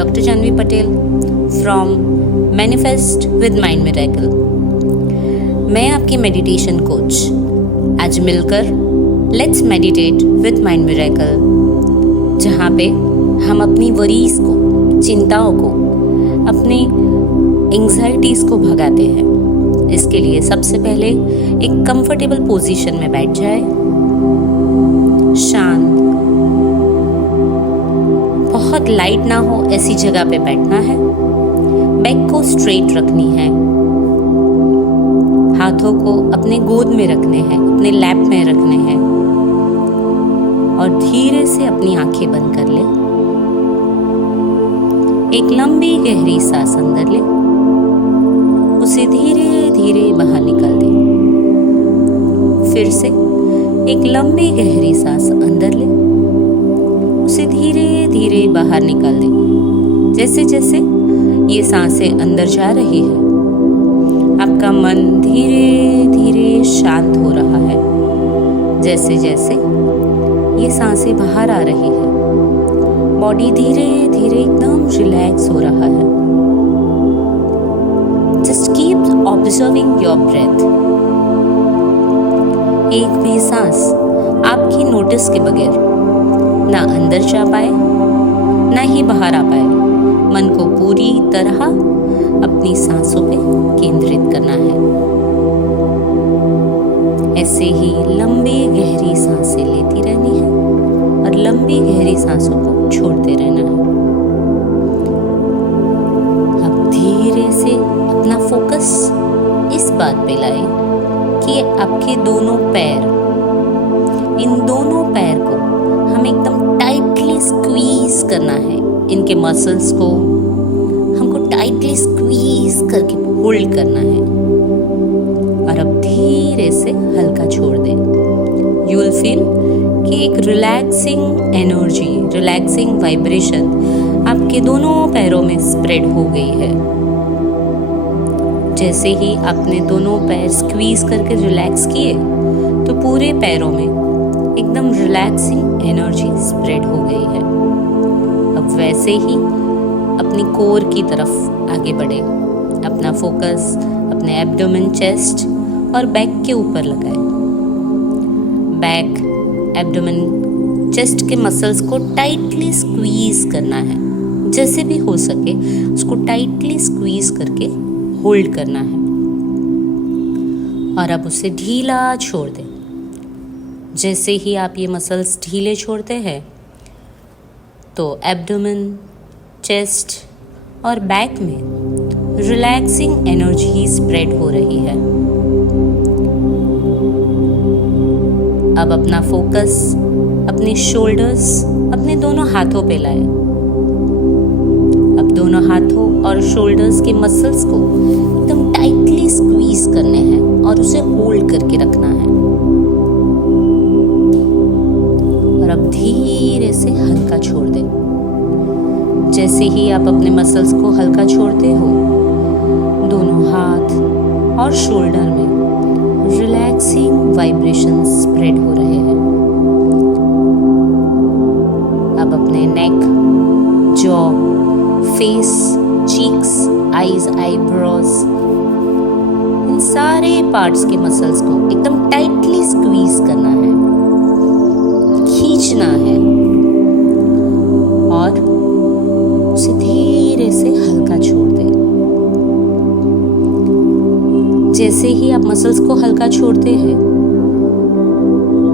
Dr. Janvi Patel from Manifest with Mind Miracle. मैं आपकी meditation coach. आज मिलकर let's meditate with mind miracle, जहाँ पे हम अपनी वरीज को, चिंताओं को, अपने एंग्जाइटीज़ को भगाते हैं। इसके लिए सबसे पहले एक कंफर्टेबल पोजीशन में बैठ जाए, शांत, बहुत लाइट ना हो ऐसी जगह पे बैठना है। बैक को स्ट्रेट रखनी है, हाथों को अपने गोद में रखने हैं, अपने लैप में रखने हैं और धीरे से अपनी आंखें बंद कर ले। एक लंबी गहरी सांस अंदर ले, उसे धीरे धीरे बाहर निकाल दे। फिर से एक लंबी गहरी सांस अंदर ले, उसे धीरे धीरे बाहर निकाल दे। जैसे जैसे ये सांसें अंदर जा रही है, आपका मन धीरे धीरे शांत हो रहा है। जैसे जैसे ये सांसें बाहर आ रही है, बॉडी धीरे धीरे एकदम रिलैक्स हो रहा है। Just keep observing your breath. एक भी सांस आपकी नोटिस के बगैर ना अंदर जा पाए ना ही बाहर आ पाए। मन को पूरी तरह अपनी सांसों पे केंद्रित करना है। ऐसे ही लंबी गहरी सांसें लेती रहनी है और लंबी गहरी सांसों को छोड़ते रहना है। अब धीरे से अपना फोकस इस बात पे लाए कि आपके दोनों पैर, इन दोनों पैर को हमें एकदम टाइटली स्क्वीज करना है। इनके मसल्स को हमको टाइटली स्क्वीज करके होल्ड करना है और अब धीरे से हल्का छोड़ दे। यू विल फील कि एक रिलैक्सिंग एनर्जी, रिलैक्सिंग वाइब्रेशन आपके दोनों पैरों में स्प्रेड हो गई है। जैसे ही आपने दोनों पैर स्क्वीज करके रिलैक्स किए तो पूरे पैरों में एकदम रिलैक्सिंग एनर्जी स्प्रेड हो गई है। अब वैसे ही अपनी कोर की तरफ आगे बढ़े। अपना फोकस अपने एब्डोमेन, चेस्ट और बैक के ऊपर लगाए। बैक, एब्डोमेन, चेस्ट के मसल्स को टाइटली स्क्वीज करना है। जैसे भी हो सके उसको टाइटली स्क्वीज करके होल्ड करना है और अब उसे ढीला छोड़ दें। जैसे ही आप ये मसल्स ढीले छोड़ते हैं तो एब्डोमेन, चेस्ट और बैक में रिलैक्सिंग एनर्जी स्प्रेड हो रही है। अब अपना फोकस अपने शोल्डर्स, अपने दोनों हाथों पे लाए। अब दोनों हाथों और शोल्डर्स के मसल्स को एकदम टाइटली स्क्वीज करने हैं और उसे होल्ड करके रखना है और अब धीरे से हल्का छोड़ दें। जैसे ही आप अपने मसल्स को हल्का छोड़ते हो, दोनों हाथ और शोल्डर में रिलैक्सिंग वाइब्रेशन स्प्रेड हो रहे हैं। अब अपने neck, jaw, face, cheeks, eyes, eyebrows, इन सारे पार्ट्स के मसल्स को एकदम टाइटली स्क्वीज करना है, खींचना है और उसे धीरे से हल्का छोड़ दें। जैसे ही आप मसल्स को हल्का छोड़ते हैं,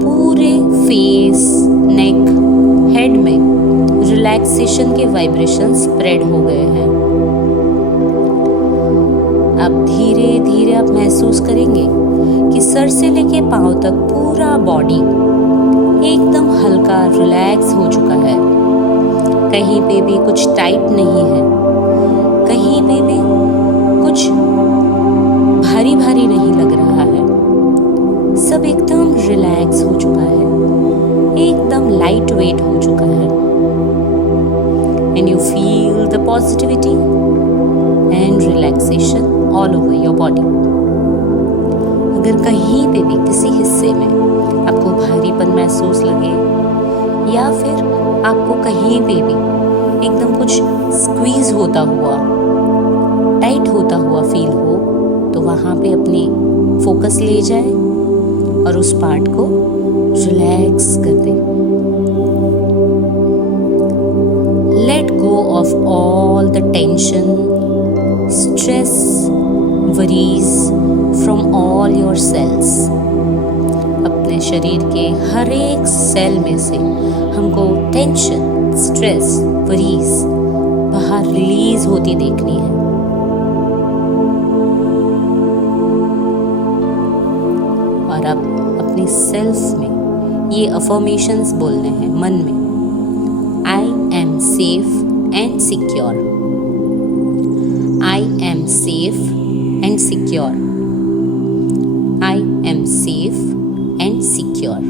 पूरे फेस, नेक, हेड में रिलैक्सेशन के वाइब्रेशन स्प्रेड हो गए हैं। अब धीरे धीरे आप महसूस करेंगे कि सर से लेके पांव तक पूरा बॉडी एकदम हल्का रिलैक्स हो चुका है। कहीं पे भी कुछ टाइट नहीं है, कहीं पे भी कुछ भारी भारी नहीं लग रहा है। सब एकदम रिलैक्स हो चुका है, एकदम लाइट वेट हो चुका है। And you feel the positivity and relaxation all over your body. अगर कहीं पे भी किसी हिस्से में आपको भारीपन महसूस लगे या फिर आपको कहीं पे भी एकदम कुछ स्क्वीज होता हुआ, टाइट होता हुआ फील हो तो वहाँ पे अपनी फोकस ले जाए और उस पार्ट को रिलैक्स कर दे। Let go of all the tension, stress, worries from all your cells. अपने शरीर के हर एक सेल में से हमको टेंशन, स्ट्रेस, वरीज बाहर रिलीज होती देखनी है। और अब अपनी सेल्फ में ये अफर्मेशंस बोलने हैं मन में। I am safe and secure, I am safe and secure, I am safe and secure.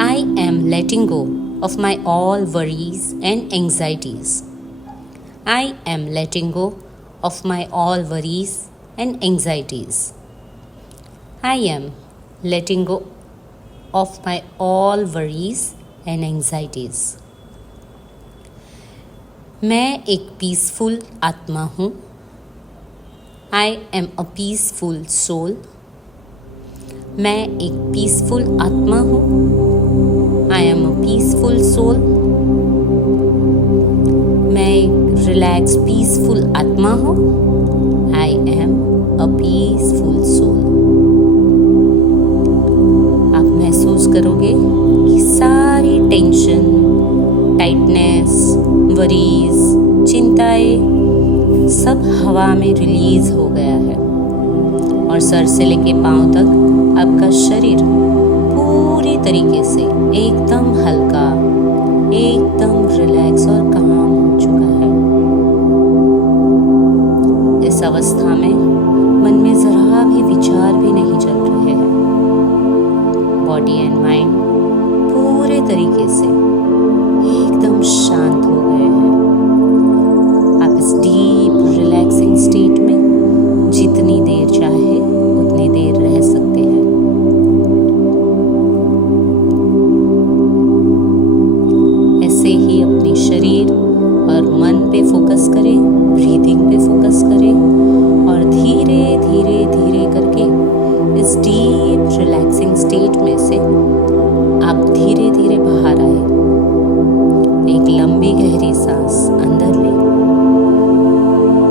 I am letting go of my all worries and anxieties. I am letting go of my all worries and anxieties. I am letting go of my all worries and anxieties. मैं एक peaceful आत्मा हूँ। I am a peaceful soul. मैं एक peaceful आत्मा हूँ। I am a peaceful soul. मैं एक रिलैक्स पीसफुल आत्मा हूँ। I am a peaceful soul. आप महसूस करोगे कि सारी टेंशन, टाइटनेस, वरीज, चिंताएं सब हवा में रिलीज हो गया है और सर से लेके पांव तक आपका शरीर पूरी तरीके से एकदम हल्का, एकदम रिलैक्स और काम हो चुका है। इस अवस्था में मन में जरा भी विचार भी नहीं चल रहे हैं। बॉडी एंड माइंड पूरे तरीके से एकदम शांत हो गए हैं। आप इस डीप रिलैक्सिंग स्टेट में जितनी देर चाहे उतनी देर रह सकते हैं। ऐसे ही अपने शरीर और मन पे फोकस करें, ब्रीदिंग पे फोकस करें और धीरे धीरे धीरे करके इस डीप रिलैक्सिंग स्टेट में से आप धीरे धीरे बाहर आए। एक लंबी गहरी सांस अंदर लें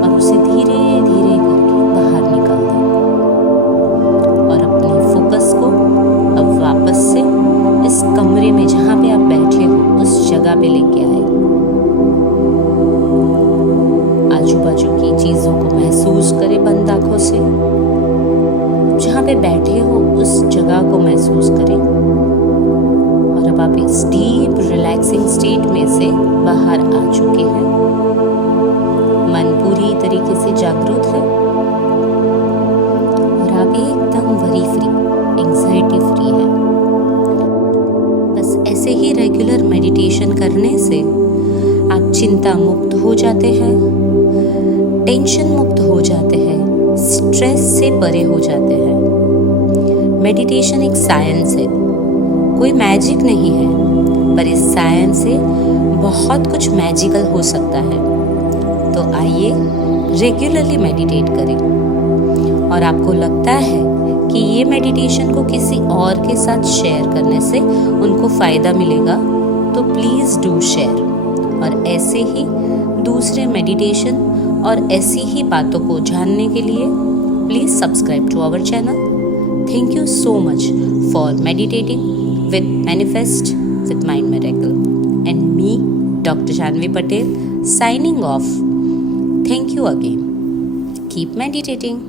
और उसे धीरे धीरे करके बाहर निकाल दें और अपने फोकस को अब वापस से इस कमरे में जहाँ पे आप बैठे हो उस जगह पे लेके आए। आजू बाजू की चीजों को महसूस करें बंद आंखों से। जहाँ पे बैठे हो उस जगह को महसूस करें और अब आप इस डीप रिलैक्सिंग स्टेट में से बाहर आ चुके हैं। मन पूरी तरीके से जागरूक है और आप एकदम वरी फ्री, एंजाइटी फ्री है। बस ऐसे ही रेगुलर मेडिटेशन करने से आप चिंता मुक्त हो जाते हैं, टेंशन मुक्त हो जाते हैं, स्ट्रेस से परे हो जाते हैं। मेडिटेशन एक साइंस है, कोई मैजिक नहीं है, पर इस साइंस से बहुत कुछ मैजिकल हो सकता है। तो आइए रेगुलरली मेडिटेट करें और आपको लगता है कि ये मेडिटेशन को किसी और के साथ शेयर करने से उनको फ़ायदा मिलेगा तो प्लीज़ डू शेयर। और ऐसे ही दूसरे मेडिटेशन और ऐसी ही बातों को जानने के लिए please subscribe to our channel. Thank you so much for meditating with Manifest with Mind Miracle. And me, Dr. Janvi Patel, signing off. Thank you again. Keep meditating.